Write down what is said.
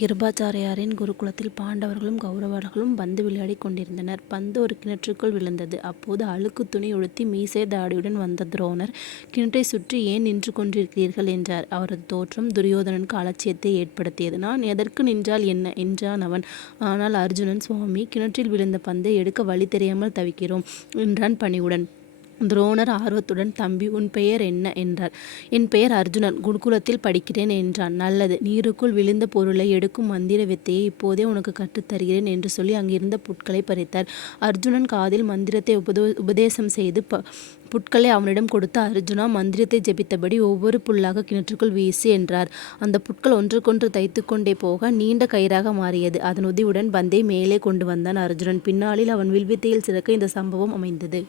கிருபாச்சாரியாரின் குருகுலத்தில் பாண்டவர்களும் கௌரவர்களும் பந்து விளையாடிக் கொண்டிருந்தனர். பந்து ஒரு கிணற்றுக்குள் விழுந்தது. அப்போது அழுக்கு துணி உடுத்தி மீசை தாடியுடன் வந்த துரோணர், கிணற்றைச் சுற்றி ஏன் நின்று கொண்டிருக்கிறீர்கள் என்றார். அவரது தோற்றம் துரியோதனனுக்கு அலட்சியத்தை ஏற்படுத்தியது. நான் எதற்கு நின்றால் என்ன என்றான் அவன். ஆனால் அர்ஜுனன், சுவாமி, கிணற்றில் விழுந்த பந்தை எடுக்க வழி தெரியாமல் தவிக்கிறோம் என்றான் பணிவுடன். துரோணர் ஆர்வத்துடன், தம்பி, உன் பெயர் என்ன என்றார். என் பெயர் அர்ஜுனன், குருகுலத்தில் படிக்கிறேன் என்றான். நல்லது, நீருக்குள் விழுந்த பொருளை எடுக்கும் மந்திர வித்தையை இப்போதே உனக்கு கற்றுத்தருகிறேன் என்று சொல்லி அங்கிருந்த புட்களை பறித்தார். அர்ஜுனன் காதில் மந்திரத்தை உபதேசம் செய்து புட்களை அவனிடம் கொடுத்த அர்ஜுனா, மந்திரத்தை ஜெபித்தபடி ஒவ்வொரு புல்லாக கிணற்றுக்குள் வீசு என்றார். அந்த புட்கள் ஒன்றுக்கொன்று தைத்து கொண்டே போக நீண்ட கயிறாக மாறியது. அதன் உதவியுடன் பந்தை மேலே கொண்டு வந்தான் அர்ஜுனன். பின்னாளில் அவன் வில்வித்தையில் சிறக்க இந்த சம்பவம் அமைந்தது.